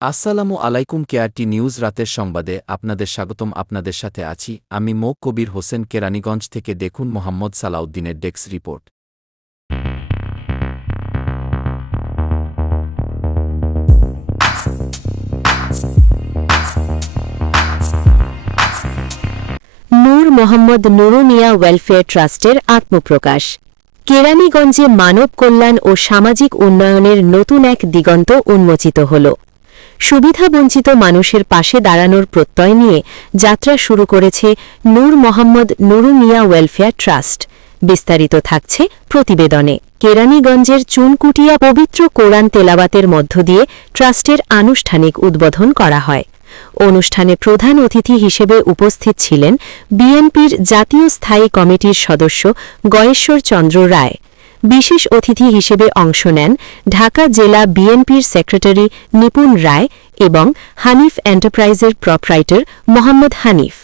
আসসালামু আলাইকুম। কেআরটি নিউজ রাতের সংবাদে আপনাদের স্বাগতম। আপনাদের সাথে আছি আমি মো কবির হোসেন কেরানীগঞ্জ থেকে। দেখুন মোহাম্মদ সালাউদ্দিনের ডেস্ক রিপোর্ট। নূর মোহাম্মদ নুরু মিয়া ওয়েলফেয়ার ট্রাস্টের আত্মপ্রকাশ। কেরানীগঞ্জে মানব কল্যাণ ও সামাজিক উন্নয়নের নতুন এক দিগন্ত উন্মোচিত হল। সুবিধাবঞ্চিত মানুষের পাশে দাঁড়ানোর প্রত্যয় নিয়ে যাত্রা শুরু করেছে নূর মোহাম্মদ নুরু মিয়া ওয়েলফেয়ার ট্রাস্ট। বিস্তারিত থাকছে প্রতিবেদনে। কেরানীগঞ্জের চুনকুটিয়া পবিত্র কোরআন তেলাওয়াতের মধ্য দিয়ে ট্রাস্টের আনুষ্ঠানিক উদ্বোধন করা হয়। অনুষ্ঠানে প্রধান অতিথি হিসেবে উপস্থিত ছিলেন বিএনপির জাতীয় স্থায়ী কমিটির সদস্য গয়েশ্বর চন্দ্র রায়। বিশেষ অতিথি হিসেবে অংশ নেন ঢাকা জেলা বিএনপির সেক্রেটারি নিপুণ রায় এবং হানিফ এন্টারপ্রাইজের প্রপ্রাইটর মোহাম্মদ হানিফ।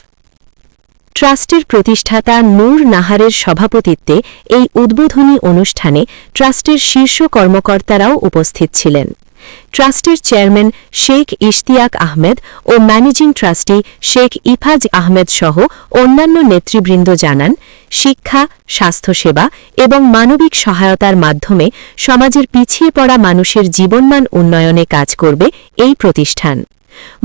ট্রাস্টের প্রতিষ্ঠাতা নূর নাহারের সভাপতিত্বে এই উদ্বোধনী অনুষ্ঠানে ট্রাস্টের শীর্ষ কর্মকর্তারাও উপস্থিত ছিলেন। ট্রাস্টের চেয়ারম্যান শেখ ইশতিয়াক আহমেদ ও ম্যানেজিং ট্রাস্টি শেখ ইফাজ আহমেদ সহ অন্যান্য নেতৃবৃন্দ জানান, শিক্ষা, স্বাস্থ্যসেবা এবং মানবিক সহায়তার মাধ্যমে সমাজের পিছিয়ে পড়া মানুষের জীবনমান উন্নয়নে কাজ করবে এই প্রতিষ্ঠান।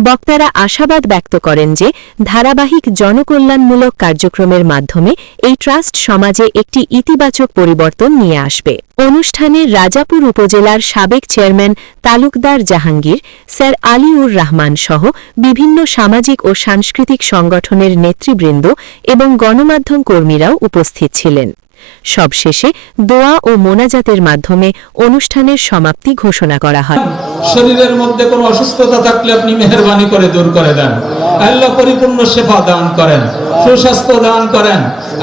বক্তারা আশাবাদ ব্যক্ত করেন যে ধারাবাহিক জনকল্যাণমূলক কার্যক্রমের মাধ্যমে এই ট্রাস্ট সমাজে একটি ইতিবাচক পরিবর্তন নিয়ে আসবে। অনুষ্ঠানে রাজাপুর উপজেলার সাবেক চেয়ারম্যান তালুকদার জাহাঙ্গীর, স্যার আলিউর রহমান সহ বিভিন্ন সামাজিক ও সাংস্কৃতিক সংগঠনের নেতৃবৃন্দ এবং গণমাধ্যম কর্মীরাও উপস্থিত ছিলেন। সবশেষে দোয়া ও মোনাজাতের মাধ্যমে অনুষ্ঠানের সমাপ্তি ঘোষণা করা হয়। শরীরের মধ্যে কোনো অসুস্থতা থাকলে আপনি মেহেরবানি করে দূর করে দেন। আল্লাহ পরিপূর্ণ সেবা দান করেন, সুস্বাস্থ্য দান করেন।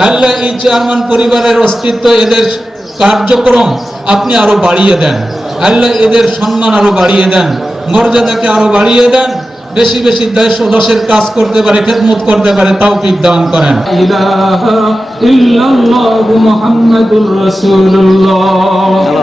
আল্লাহ এই চেয়ারম্যান পরিবারের অস্তিত্ব, এদের কার্যক্রম আপনি আরো বাড়িয়ে দেন। আল্লাহ এদের সম্মান আরো বাড়িয়ে দেন, মর্যাদাকে আরো বাড়িয়ে দেন। বেশি বেশি দেশ ও দশের কাজ করতে পারে, খেদমত করতে পারে, তৌফিক দান করেন। ইলাহা ইল্লাল্লাহু মুহাম্মাদুর রাসূলুল্লাহ।